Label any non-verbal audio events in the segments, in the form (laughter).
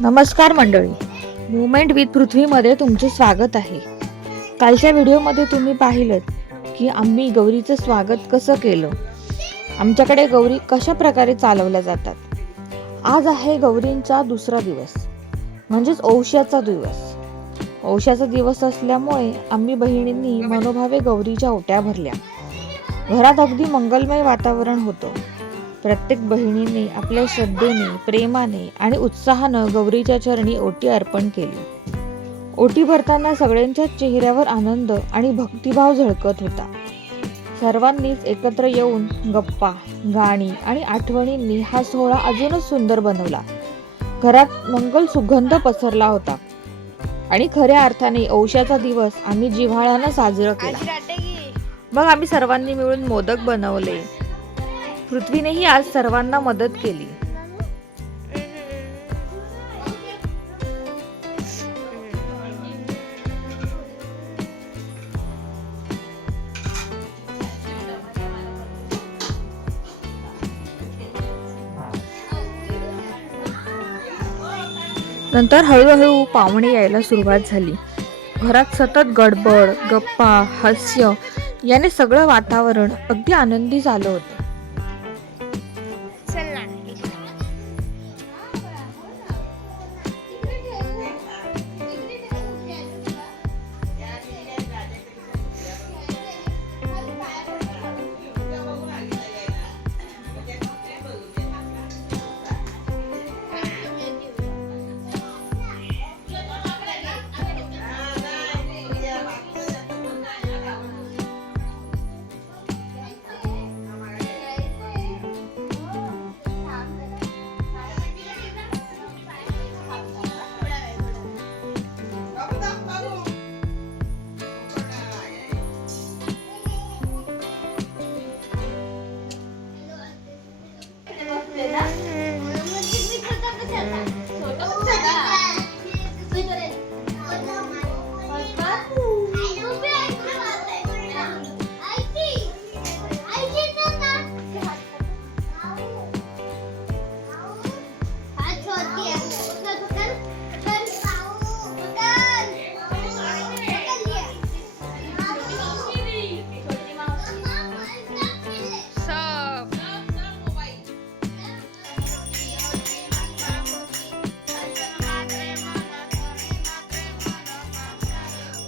नमस्कार मंडळी. Movement with पृथ्वीमध्ये तुमचे स्वागत आहे. कालच्या व्हिडिओमध्ये तुम्ही पाहिलं की आम्ही गौरीचं स्वागत कसं केलं? आमच्याकडे गौरी कशा प्रकारे चालवल्या जातात? आज आहे गौरींचा दुसरा दिवस म्हणजेच औष्याचा दिवस. औष्याचा दिवस असल्यामुळे आम्ही बहिणींनी मनोभावे गौरीच्या ओट्या भरल्या. घरात अगदी मंगलमय वातावरण होतं. प्रत्येक बहिणीने आपल्या श्रद्धेने प्रेमाने आणि उत्साहानं गौरीच्या चरणी ओटी अर्पण केली. ओटी भरताना सगळ्यांच्याच चेहऱ्यावर आनंद आणि भक्तिभाव झळकत होता. सर्वांनीच एकत्र येऊन गप्पा गाणी आणि आठवणींनी हा सोहळा अजूनच सुंदर बनवला. घरात मंगल सुगंध पसरला होता आणि खऱ्या अर्थाने औष्याचा दिवस आम्ही जिव्हाळ्यानं साजरा केला. मग आम्ही सर्वांनी मिळून मोदक बनवले. पृथ्वीनेही आज सर्वांना मदत केली. नंतर हळूहळू पाहुणे यायला सुरुवात झाली. घरात सतत गडबड गप्पा हास्य याने सगळं वातावरण अगदी आनंदी झालं होतं.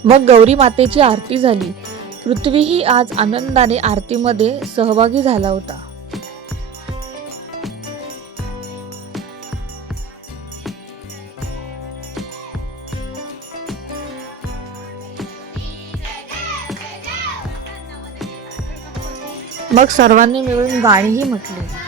मग गौरी मातेची आरती झाली. पृथ्वीही आज आनंदाने आरतीमध्ये सहभागी झाला होता. मग सर्वांनी मिळून गाणीही म्हटली.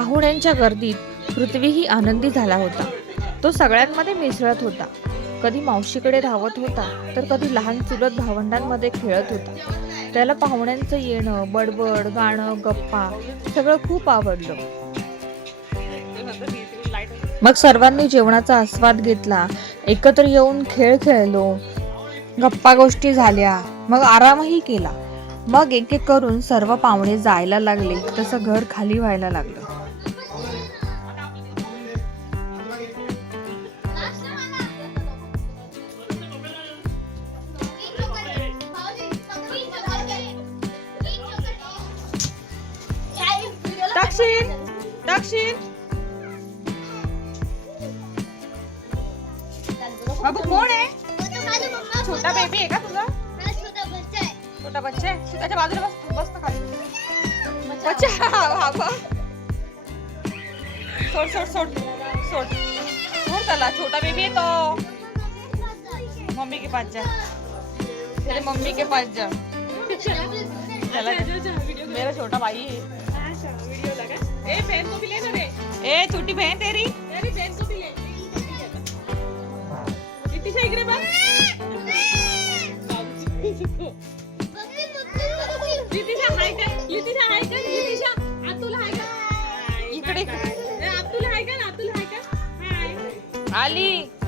पाहुण्यांच्या गर्दीत पृथ्वीही आनंदी झाला होता. तो सगळ्यांमध्ये मिसळत होता. कधी मावशीकडे धावत होता तर कधी लहान चुलत भावंडांमध्ये खेळत होता. त्याला पाहुण्यांचं येणं बडबड गाणं गप्पा सगळं खूप आवडलं. मग सर्वांनी जेवणाचा आस्वाद घेतला. एकत्र येऊन खेळ खेळलो. गप्पा गोष्टी झाल्या. मग आरामही केला. मग एक एक करून सर्व पाहुणे जायला लागले. तसं घर खाली व्हायला लागलं. दक्षिण दक्षिण. बाबू कोण आहे? छोटा बेबी आहे का तुझा? छोटा बच्चा आहे. तू त्याच्या बाजूला बस बस ना खाली. बच्चा हा बघ. सोड सोड सोड. सोड. सोड त्याला. छोटा बेबी आहे तो. मम्मी के पास जा. तेरे मम्मी के पास जा. (laughs) चला मेरा छोटा भाई है ए बहन को भी लेना रे। ए छोटी बहन तेरी। अरे बहन को भी ले। इकडे बघ नितिशा हाय का नितिशा हाय का नितिशा अतुल हाय का इकडे. ए, अतुल हाय का अतुल हाय का हाय। आली।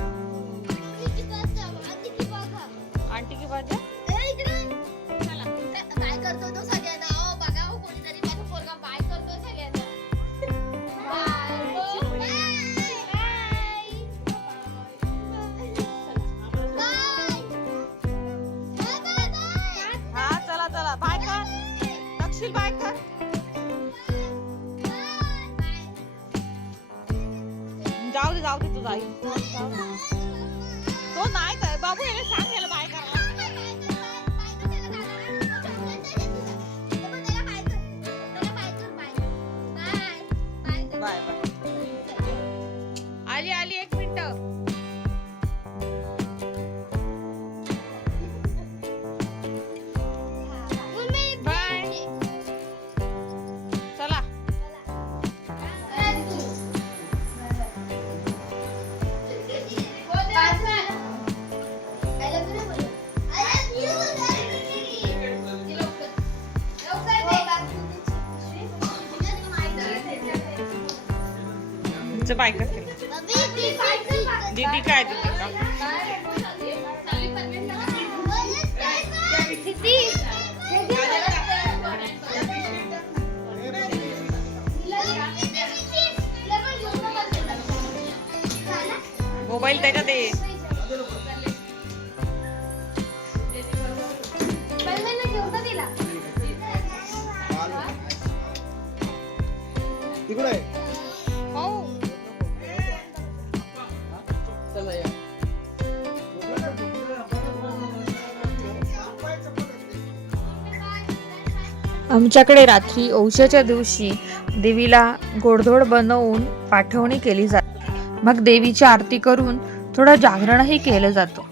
आमच्याकडे रात्री औशाच्या दिवशी देवीला गोडधोड बनवून पाठवणी केली जाते. मग देवीची आरती करून थोडं जागरणही केलं जातं.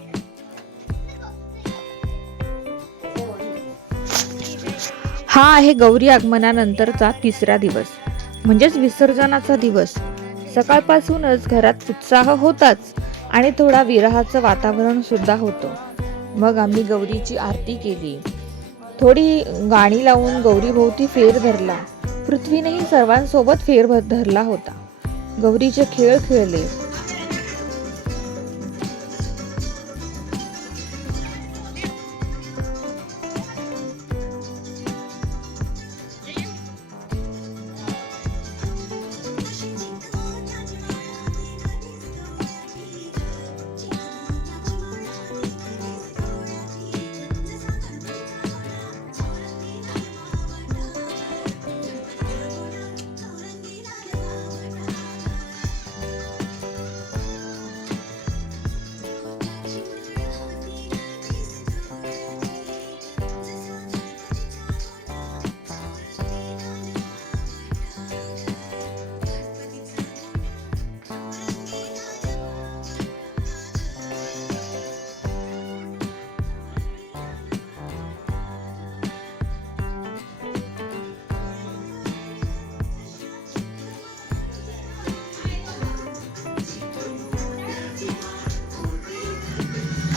हा आहे गौरी आगमनानंतरचा तिसरा दिवस. म्हणजेच विसर्जनाचा दिवस. सकाळपासूनच घरात उत्साह होताच आणि थोडा विरहाचं वातावरण सुद्धा होतं. मग आम्ही गौरीची आरती केली. थोडी गाणी लावून गौरीभोवती फेर धरला. पृथ्वीनेही सर्वांसोबत फेर धरला होता. गौरीचे खेळ खेळले.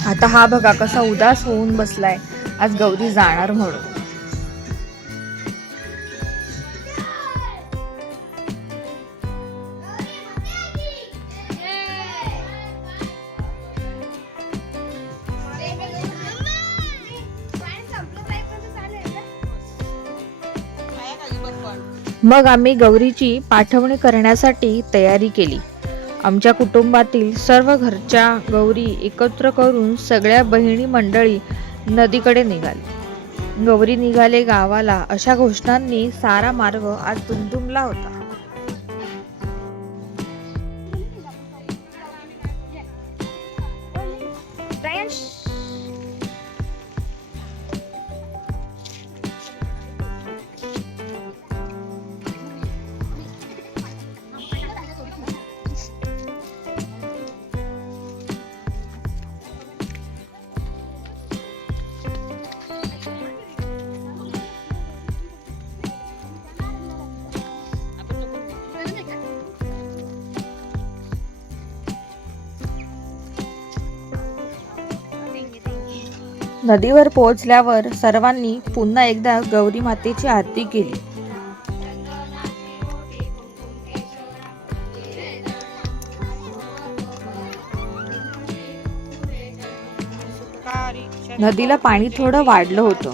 आता हा बघा कसा उदास होऊन बसलाय. आज गौरी जाणार म्हणून. मग आम्ही गौरीची पाठवणी करण्यासाठी तयारी केली. आमच्या कुटुंबातील सर्व घरच्या गौरी एकत्र करून सगळ्या बहिणी मंडळी नदीकडे निघाली. गौरी निघाले गावाला अशा घोषणांनी सारा मार्ग आज दुमदुमला होता. नदीवर पोहोचल्यावर सर्वांनी पुन्हा एकदा गौरी मातेची आरती केली. नदीला पाणी थोडं वाढलं होतं.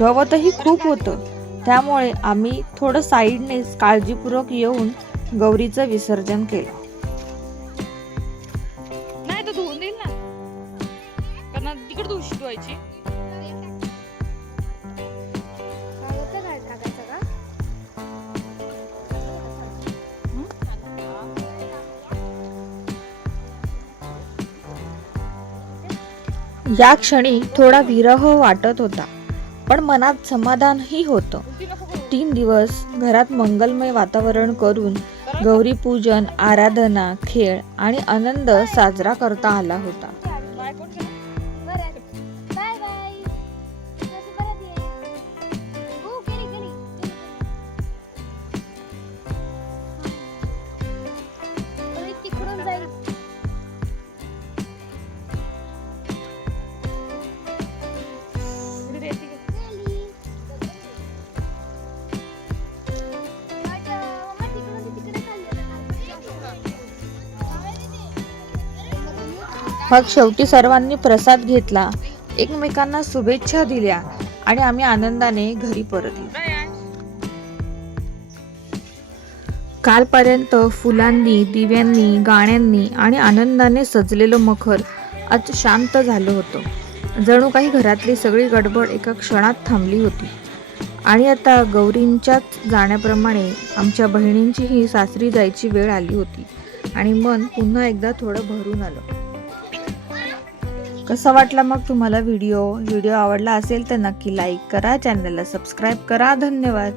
गवतही खूप होतं. त्यामुळे आम्ही थोडं साईडनेच काळजीपूर्वक येऊन गौरीचं विसर्जन केलं. ना तिकडे धुशी धुवायची या क्षणी थोडा विरह वाटत होता पण मनात समाधानही होतं. तीन दिवस घरात मंगलमय वातावरण करून गौरी पूजन आराधना खेळ आणि आनंद साजरा करता आला होता. मग शेवटी सर्वांनी प्रसाद घेतला. एकमेकांना शुभेच्छा दिल्या आणि आम्ही आनंदाने घरी परतलो. कालपर्यंत फुलांनी दिव्यांनी गाण्यांनी आणि आनंदाने सजलेलं मखर आज शांत झालं होतं. जणू काही घरातली सगळी गडबड एका क्षणात थांबली होती. आणि आता गौरींच्याच जाण्याप्रमाणे आमच्या बहिणींचीही सासरी जायची वेळ आली होती आणि मन पुन्हा एकदा थोडं भरून आलं. कसा वाटला मग तुम्हाला व्हिडिओ? व्हिडिओ आवडला असेल तर नक्की लाईक करा चॅनलला सबस्क्राईब करा. धन्यवाद.